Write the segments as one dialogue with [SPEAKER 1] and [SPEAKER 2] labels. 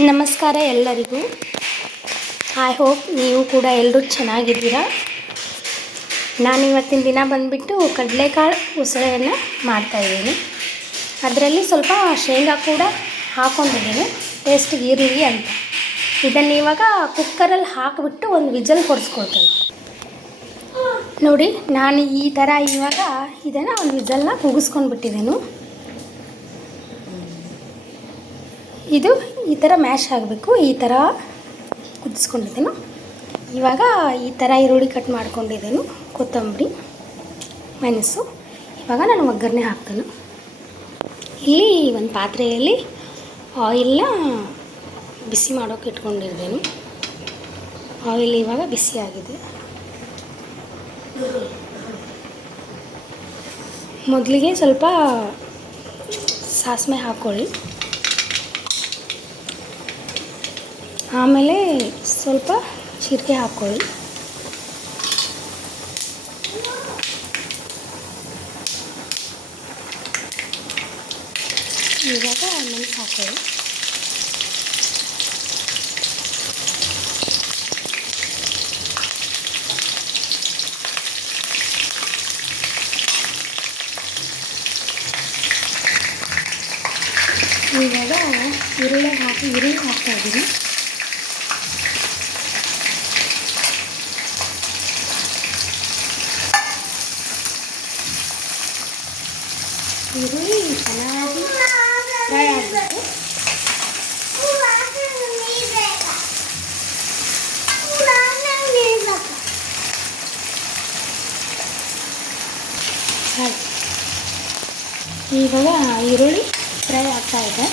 [SPEAKER 1] ನಮಸ್ಕಾರ ಎಲ್ಲರಿಗೂ. I hope ನೀವು ಕೂಡ ಎಲ್ಲರೂ ಚೆನ್ನಾಗಿದ್ದೀರಾ. ನಾನು ಇವತ್ತಿನ ದಿನ ಬಂದುಬಿಟ್ಟು ಕಡಲೆಕಾಳು ಉಸಳೆಯನ್ನು ಮಾಡ್ತಾಯಿದ್ದೀನಿ ಅದರಲ್ಲಿ ಸ್ವಲ್ಪ ಶೇಂಗಾ ಕೂಡ ಹಾಕ್ಕೊಂಡಿದ್ದೀನಿ ಟೇಸ್ಟಿಗೆ ಇರಲಿ ಅಂತ. ಇದನ್ನು ಇವಾಗ ಕುಕ್ಕರಲ್ಲಿ ಹಾಕಿಬಿಟ್ಟು ಒಂದು ವಿಜಲ್ ಹೊಡೆಸ್ಕೊಳ್ತೇನೆ ನೋಡಿ, ನಾನು ಈ ಥರ ಇವಾಗ ಇದನ್ನು ಒಂದು ವಿಜಲ್ನ ಕೂಗಿಸ್ಕೊಂಡ್ಬಿಟ್ಟಿದ್ದೇನು ಇದು ಈ ಥರ ಮ್ಯಾಶ್ ಆಗಬೇಕು, ಈ ಥರ ಕುದಿಸ್ಕೊಂಡಿದ್ದೇನು. ಇವಾಗ ಈ ಥರ ಈರುಳ್ಳಿ ಕಟ್ ಮಾಡ್ಕೊಂಡಿದ್ದೇನು, ಕೊತ್ತಂಬರಿ, ಮೆಣಸು. ಇವಾಗ ನಾನು ಒಗ್ಗರಣೆ ಹಾಕ್ತೇನೆ. ಇಲ್ಲಿ ಒಂದು ಪಾತ್ರೆಯಲ್ಲಿ ಆಯಿಲ್ನ ಬಿಸಿ ಮಾಡೋಕೆ ಇಟ್ಕೊಂಡಿದ್ದೇನು. ಆಯಿಲ್ ಇವಾಗ ಬಿಸಿ ಆಗಿದೆ. ಮೊದಲಿಗೆ ಸ್ವಲ್ಪ ಸಾಸಿವೆ ಹಾಕ್ಕೊಳ್ಳಿ ಆಮೇಲೆ ಸ್ವಲ್ಪ ಜೀರಿಗೆ ಹಾಕ್ಕೊಳ್ಳಿ. ಇವಾಗ ಮೆಣಸು ಹಾಕ್ಕೊಳ್ಳಿ. ಇವಾಗ ಈರುಳ್ಳಿ ಹಾಕಿ ಈರುಳ್ಳಿ ಹಾಕ್ತಾ ಇದ್ದೀನಿ. ಈರುಳ್ಳಿ ಚೆನ್ನಾಗಿ ಫ್ರೈ ಆಗಬೇಕು ಹಾಗೆ ಈರುಳ್ಳಿ ಫ್ರೈ ಆಗ್ತಾ ಇದೆ.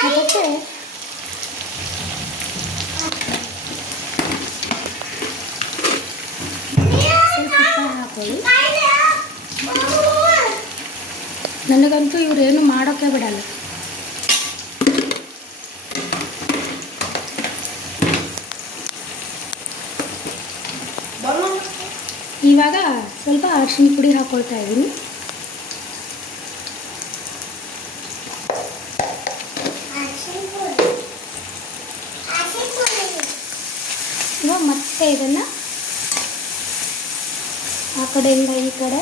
[SPEAKER 1] ಅದಕ್ಕೆ ಸ್ವಲ್ಪ ಉಪ್ಪು ಹಾಕೊಳ್ಳಿ ನನಗಂತೂ ಇವರೇನು ಮಾಡೋಕ್ಕೆ ಬಿಡಲ್ಲ. ಇವಾಗ ಸ್ವಲ್ಪ ಅರಿಶಿನ ಪುಡಿ ಹಾಕೊಳ್ತಾ ಇದ್ದೀನಿ. ಇವಾಗ ಮತ್ತೆ ಇದನ್ನು ಆ ಕಡೆಯಿಂದ ಈ ಕಡೆ.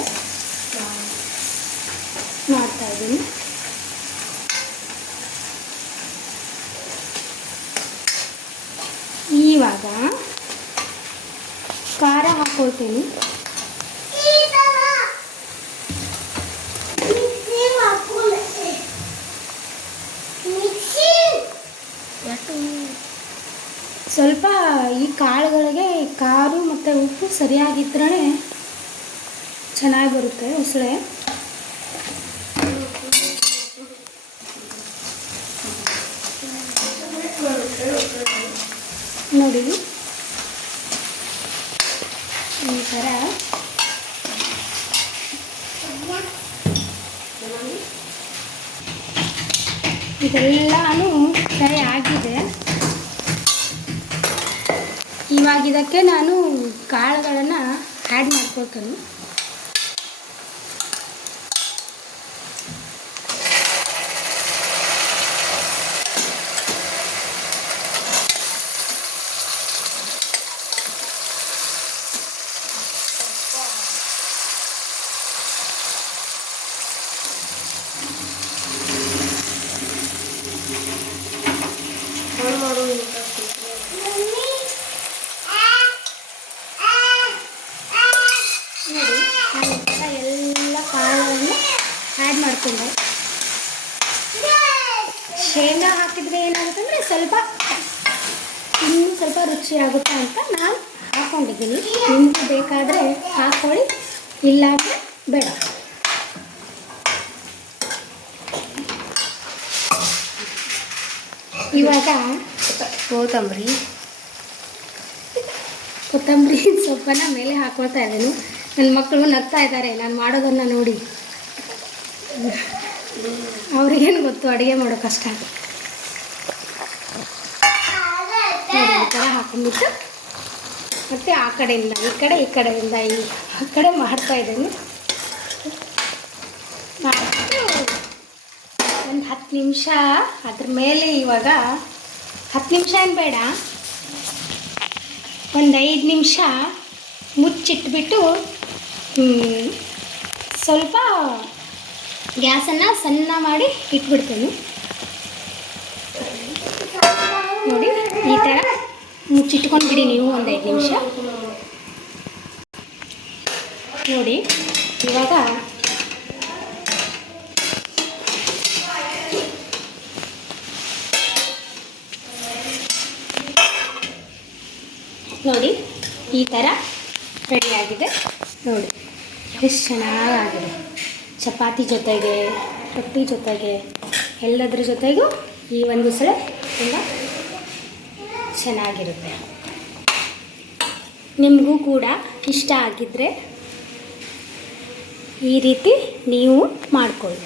[SPEAKER 1] ಇದ್ದೀನಿ ಇವಾಗ ಖಾರ ಹಾಕೊಳ್ತೀನಿ. ಸ್ವಲ್ಪ ಈ ಕಾಳುಗಳಿಗೆ ಕಾರು ಮತ್ತು ಉಪ್ಪು ಸರಿಯಾಗಿದ್ರೇ ಚೆನ್ನಾಗಿ ಬರುತ್ತೆ ಉಸಳೆ. ನೋಡಿ. ಈ ಥರ ಇದೆಲ್ಲಾನು ಫ್ರೈ ಆಗಿದೆ. ಇವಾಗ ಇದಕ್ಕೆ ನಾನು ಕಾಳುಗಳನ್ನು ಆ್ಯಡ್ ಮಾಡ್ಕೊಳ್ತೇನೆ ನೋಡಿ ನಾನು ಈ ಥರ ಎಲ್ಲ ಕಾಳುಗಳನ್ನು ಆ್ಯಡ್ ಶೇಂಗಾ ಹಾಕಿದರೆ ಏನಾಗುತ್ತಂದರೆ ಸ್ವಲ್ಪ ಇನ್ನೂ ಸ್ವಲ್ಪ ರುಚಿ ಆಗುತ್ತೆ ಅಂತ ನಾನು ಹಾಕೊಂಡಿದ್ದೀನಿ. ನಿಮಗೆ ಬೇಕಾದರೆ ಹಾಕ್ಕೊಳ್ಳಿ ಇಲ್ಲಾಂದರೆ ಬೇಡ. ಇವಾಗ
[SPEAKER 2] ಕೊತ್ತಂಬರಿ.
[SPEAKER 1] ಕೊತ್ತಂಬರಿ ಸೊಪ್ಪನ್ನ ಮೇಲೆ ಹಾಕ್ಕೊಳ್ತಾ ಇದ್ದೀನಿ. ನನ್ನ ಮಕ್ಕಳು ನಗ್ತಾ ಇದ್ದಾರೆ ನಾನು ಮಾಡೋದನ್ನು ನೋಡಿ. ಅವ್ರಿಗೇನು ಗೊತ್ತು? ಅಡುಗೆ ಮಾಡೋ ಕಷ್ಟ ಥರ ಹಾಕೊಂಡ್ಬಿಟ್ಟು ಮತ್ತು ಆ ಕಡೆಯಿಂದ, ಈ ಕಡೆ, ಈ ಕಡೆಯಿಂದ, ಈ ಆ ಕಡೆ ಮಾಡ್ತಾ ಇದ್ದೇನೆ. ಮಾಡಿಬಿಟ್ಟು ಒಂದು ಹತ್ತು ನಿಮಿಷ, ಅದ್ರ ಮೇಲೆ ಇವಾಗ ಹತ್ತು ನಿಮಿಷ ಏನು ಬೇಡ. ಒಂದು ಐದು ನಿಮಿಷ ಮುಚ್ಚಿಟ್ಬಿಟ್ಟು ಸ್ವಲ್ಪ ಗ್ಯಾಸನ್ನು ಸಣ್ಣ ಮಾಡಿ ಇಟ್ಬಿಡ್ತೀನಿ. ನೋಡಿ, ಈ ಥರ ಮುಚ್ಚಿಟ್ಕೊಂಡು ಬಿಡಿ ನೀವು ಒಂದು ಐದು ನಿಮಿಷ. ನೋಡಿ, ಇವಾಗ ನೋಡಿ, ಈ ಥರ ರೆಡಿಯಾಗಿದೆ ನೋಡಿ, ಎಷ್ಟು ಚೆನ್ನಾಗಿದೆ ಚಪಾತಿ ಜೊತೆಗೆ, ರೊಟ್ಟಿ ಜೊತೆಗೆ, ಎಲ್ಲದ್ರ ಜೊತೆಗೂ ಈ ಒಂದು ಸಲ ತುಂಬ ಚೆನ್ನಾಗಿರುತ್ತೆ. ನಿಮಗೂ ಕೂಡ ಇಷ್ಟ ಆಗಿದ್ದರೆ ಈ ರೀತಿ ನೀವು ಮಾಡ್ಕೊಳ್ಳಿ.